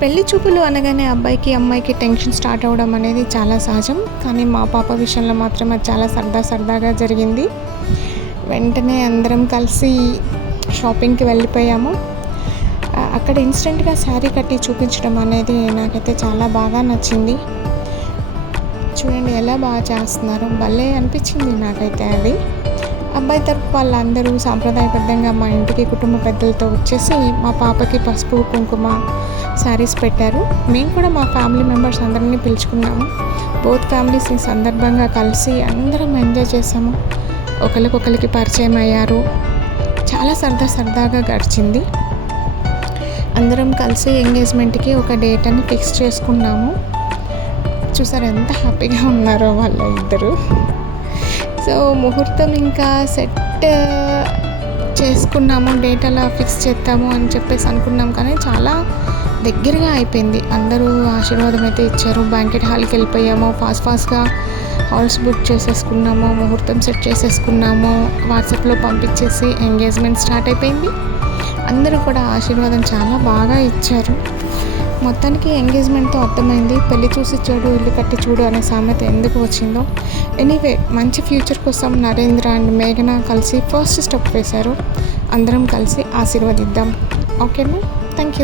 పెళ్లి చూపులు అనగానే అబ్బాయికి అమ్మాయికి టెన్షన్ స్టార్ట్ అవ్వడం అనేది చాలా సహజం. కానీ మా పాప విషయంలో మాత్రం అది చాలా సరదాగా జరిగింది. వెంటనే అందరం కలిసి షాపింగ్కి వెళ్ళిపోయాము. అక్కడ ఇన్స్టెంట్గా శారీ కట్టి చూపించడం అనేది నాకైతే చాలా బాగా నచ్చింది. చూడండి ఎలా బాగా చేస్తున్నారు, భలే అనిపించింది నాకైతే అది. అబ్బాయి తరపు వాళ్ళందరూ సాంప్రదాయబద్ధంగా మా ఇంటికి కుటుంబ పెద్దలతో వచ్చేసి మా పాపకి పసుపు కుంకుమ శారీస్ పెట్టారు. మేము కూడా మా ఫ్యామిలీ మెంబర్స్ అందరినీ పిలుచుకున్నాము. బోత్ ఫ్యామిలీస్ ఈ సందర్భంగా కలిసి అందరం ఎంజాయ్ చేసాము. ఒకరికొకరికి పరిచయం అయ్యారు. చాలా సరదాగా గడిచింది. అందరం కలిసి ఎంగేజ్మెంట్కి ఒక డేట్ అని ఫిక్స్ చేసుకున్నాము. చూసారు ఎంత హ్యాపీగా ఉన్నారో వాళ్ళ ఇద్దరు. సో ముహూర్తం ఇంకా సెట్ చేసుకున్నాము, డేట్ అలా ఫిక్స్ చేద్దాము అని చెప్పేసి అనుకున్నాం. కానీ చాలా దగ్గరగా అయిపోయింది. అందరూ ఆశీర్వాదం అయితే ఇచ్చారు. బ్యాంకెట్ హాల్కి వెళ్ళిపోయాము. ఫాస్ట్గా హాల్స్ బుక్ చేసేసుకున్నాము, ముహూర్తం సెట్ చేసేసుకున్నాము. వాట్సాప్లో పంపించేసి ఎంగేజ్మెంట్ స్టార్ట్ అయిపోయింది. అందరూ కూడా ఆశీర్వాదం చాలా బాగా ఇచ్చారు. మొత్తానికి ఎంగేజ్మెంట్తో అర్థమైంది పెళ్లి చూసి చూడు ఇల్లు కట్టి చూడు అనే సామెత ఎందుకు వచ్చిందో. ఎనీవే మంచి ఫ్యూచర్ కోసం నరేంద్ర అండ్ మేఘన కలిసి ఫస్ట్ స్టెప్ వేశారు. అందరం కలిసి ఆశీర్వదిద్దాం. ఓకేనా? Thank you.